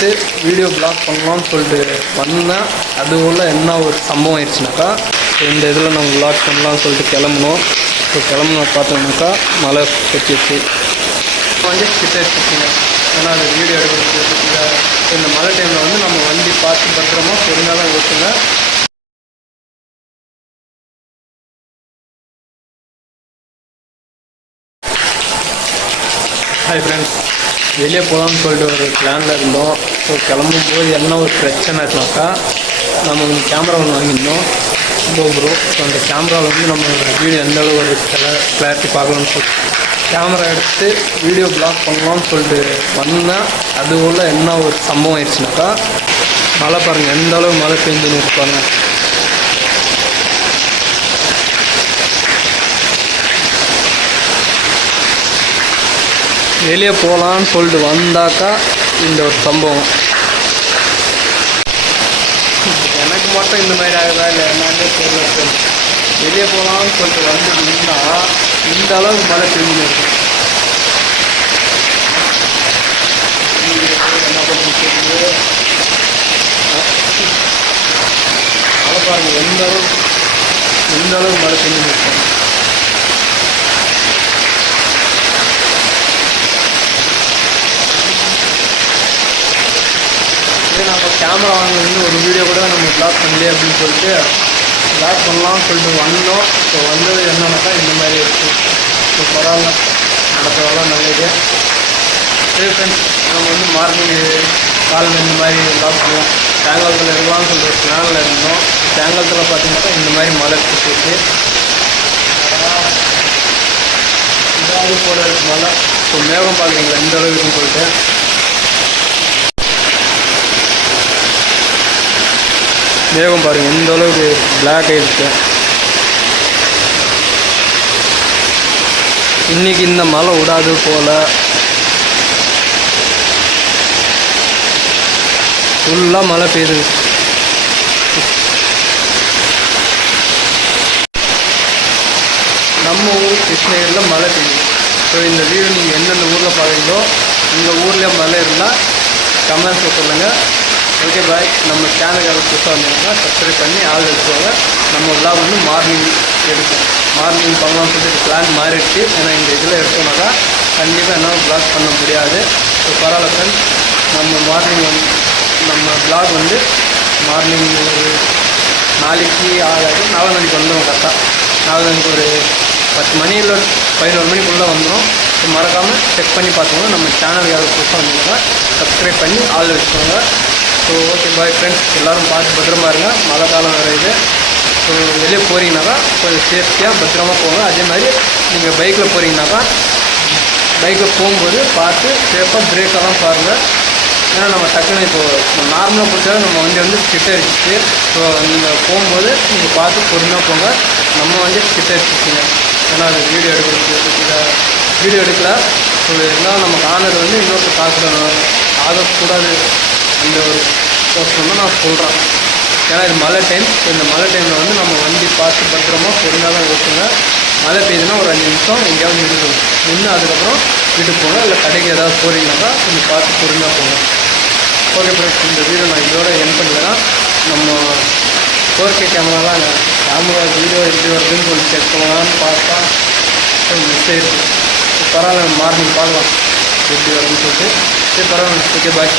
Video black பண்ணலாம்னு சொல்லிட்டு வந்தேன். அது உள்ள என்ன ஒரு சம்பவம் ஆயிடுச்சுனாக்கா, இந்த இதில் நம்ம பிளாக் பண்ணலாம்னு சொல்லிட்டு கிளம்புனோம். ஸோ கிளம்புன பார்த்தோம்னாக்கா மழை பெற்றிச்சு. வந்து கிட்ட வச்சுருக்கீங்க. ஏன்னா அது வீடியோ எடுக்கிறதுக்கு இந்த மழை டைமில் வந்து நம்ம வண்டி பார்த்து பத்திரமா பொறுமையாக தான் ஓட்டுங்க. ஹாய் ஃப்ரெண்ட்ஸ், வெளியே போகலாம்னு சொல்லிட்டு ஒரு பிளானில் இருந்தோம். ஸோ கிளம்பும்போது என்ன ஒரு பிரச்சனைனாக்கா, நம்ம வந்து கேமரா ஒன்று வாங்கியிருந்தோம் GoPro. ஸோ அந்த கேமராவில் வந்து நம்ம வீடியோ எந்த அளவு ஒரு கிளாரிட்டி பார்க்கலாம்னு சொல்லிட்டு கேமரா எடுத்து வீடியோ பிளாக் பண்ணலாம்னு சொல்லிட்டு வந்தேன். அது உள்ள என்ன ஒரு சம்பவம் ஆயிடுச்சுனாக்கா, மழை பாருங்கள் எந்த அளவு மழை பெஞ்சுன்னு இருப்பாங்க. வெளியே போகலான்னு சொல்லிட்டு வந்தாக்கா இந்த ஒரு சம்பவம். எனக்கு மட்டும் இந்த மாதிரி ஆகுதா இல்லை என்னன்னே தெரியல. வெளியே போகலான்னு சொல்லிட்டு வந்து நின்னா இந்த அளவுக்கு மழை பெஞ்சு இருக்கும். என்ன பண்ணிட்டு மழை பாருங்கள் எந்த அளவுக்கு மழை பெஞ்சு இருக்கும். நம்ம கேமரா வாங்கினது ஒரு வீடியோ கூட நம்ம பிளாக் பண்ணலையே அப்படின்னு சொல்லிட்டு பிளாக் பண்ணலாம்னு சொல்லிட்டு வந்தோம். ஸோ வந்தது என்னன்னாக்கா இந்த மாதிரி இருக்குது. ஸோ பரவாயில்ல, நடக்கிறதெல்லாம் நல்லது. சரி ஃப்ரெண்ட்ஸ், நம்ம வந்து மார்னிங் காலையில் இந்த மாதிரி பிளாக் பண்ணுவோம். தேங்காலத்தில் இருக்கலாம்னு சொல்லிட்டு ஒரு பிளானில் இருந்தோம். தேங்காலத்தில் பார்த்தீங்கன்னாக்கா இந்த மாதிரி மழை பிடிச்சிருக்கு. இதாவது போட மழை. ஸோ மேகம் பார்க்குறீங்களா எந்த அளவு இருக்குன்னு சொல்லிட்டு. மேகம் பாருங்கள் எந்த அளவுக்கு பிளாக் ஆகிடுச்சு. இன்றைக்கி இந்த மழை விடாது போல். ஃபுல்லாக மழை பெய்யுது. நம்ம ஊர் கிருஷ்ணகிரியில் மழை பெய்யுது. ஸோ இந்த வீடியோ நீங்கள் எந்தெந்த ஊரில் பார்க்குறீங்களோ உங்கள் ஊரில் மழை இருந்தால் கமெண்ட்ஸில் சொல்லுங்கள். Okay bye. நம்ம சேனல் யாரும் புதுசாக வந்தீங்கன்னா சப்ஸ்கிரைப் பண்ணி ஆள் எடுத்துவாங்க. நம்ம விளாக் வந்து மார்னிங் எடுப்போம். மார்னிங் பண்ணலாம்னு சொல்லிட்டு பிளான் மாறிடுச்சு. ஏன்னா இந்த இதில் எடுத்தோம்னாக்கா கண்டிப்பாக என்னால் விளாக் பண்ண முடியாது. ஸோ பரவாயில்ல ஃப்ரெண்ட்ஸ், நம்ம மார்னிங் வந்து நம்ம விளாக் வந்து மார்னிங் ஒரு நாளைக்கு ஆகாது 4 மணிக்கு வந்துடும். கரெக்டாக 4 மணிக்கு ஒரு 10 மணி இல்லை 11 மணிக்குள்ளே வந்துடும். ஸோ மறக்காமல் செக் பண்ணி பார்த்துக்கோங்க. நம்ம சேனல் யாரும் புதுசாக வந்தீங்கன்னா சப்ஸ்கிரைப் பண்ணி ஆள் வச்சுக்கோங்க. ஸோ ஓகே பாய் ஃப்ரெண்ட்ஸ், எல்லோரும் பார்த்து பத்திரமா இருங்க. மழை காலம் வேறு இது. ஸோ வெளியே போகிறீங்கனாக்கா கொஞ்சம் சேஃப்டியாக பத்திரமா போங்க. அதே மாதிரி நீங்கள் பைக்கில் போகிறீங்கனாக்கா பைக்கில் போகும்போது பார்த்து சேஃபாக பிரேக்கெல்லாம் பாருங்கள். ஏன்னா நம்ம டக்குன்னு இப்போது நார்மலாக பிடிச்சாலும் நம்ம வண்டி வந்து ஸ்கிட் அடிச்சிச்சு. ஸோ நீங்கள் போகும்போது நீங்கள் பார்த்து பொறுமையாக போங்க. நம்ம வந்து ஸ்கிட் அடிச்சிச்சிங்க. ஏன்னா அது வீடியோ எடுக்கல. ஸோ இருந்தாலும் நமக்கு ஆனது வந்து இன்னொரு காசு ஆகக்கூடாது. அந்த ஒரு கோசம் தான் நான் சொல்கிறேன். ஏன்னா இது மழை டைம். இந்த மழை டைமில் வந்து நம்ம வண்டி பார்த்து பத்திரமா பொறுமையாக தான் ஓட்டுங்க. மழை பெய்யுதுன்னா ஒரு 5 நிமிஷம் எங்கேயாவது நின்று அதுக்கப்புறம் வீட்டுக்கு போங்க. இல்லை கடைக்கு ஏதாவது போகிறீங்கன்னாக்கா கொஞ்சம் பார்த்து பொறுமையாக போங்க. ஓகே ஃப்ரெண்ட்ஸ், இந்த வீடியோ நான் இதோட என் பண்ணலாம். நம்ம 4K கேமரா வீடியோ எப்படி வருதுன்னு கொஞ்சம் செக் பண்ணலான்னு பார்த்தா மிஸ் ஆயிடுச்சு. பரவாயில்ல, மார்னிங் பார்க்கலாம் எப்படி வருதுன்னு சொல்லிட்டு. சரி பரவாயில்ல. Okay bye.